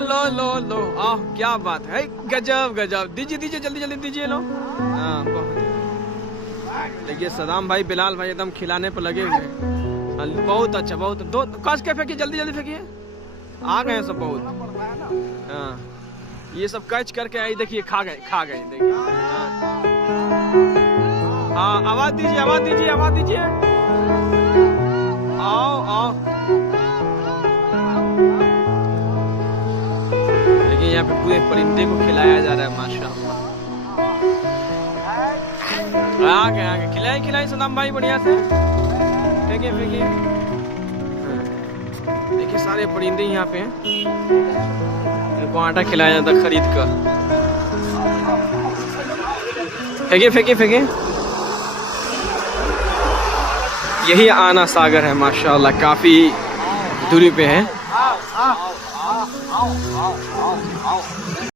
लो लो लो, आह क्या बात है, गजब गजब। दीजिए दीजिए, जल्दी जल्दी दीजिए। लो हाँ, देखिए सदाम भाई, बिलाल भाई एकदम खिलाने पर लगे हुए हैं। बहुत अच्छा, बहुत। दो कस के फेंकिए, जल्दी जल्दी फेंकिए। आ गए हैं सब बहुत। हाँ, ये सब कैच करके आई, देखिए खा गए, खा गए, देखिए। हाँ, आवाज दीजिए, आवाज दीजिए, आवाज दीजिए। आओ आओ। देखिए यहाँ पे पूरे परिंदे को खिलाया जा रहा है, माशाल्लाह। आगे आगे खिलाई खिलाई सदाम भाई, बढ़िया से फेंकिए फेंकिए। देखिए सारे परिंदे यहाँ पे हैं, इनको आटा खिलाया जाता खरीद कर। फेंकिए फेंकिए फेंकिए। यही आना सागर है, माशाल्लाह, काफी दूरी पे है।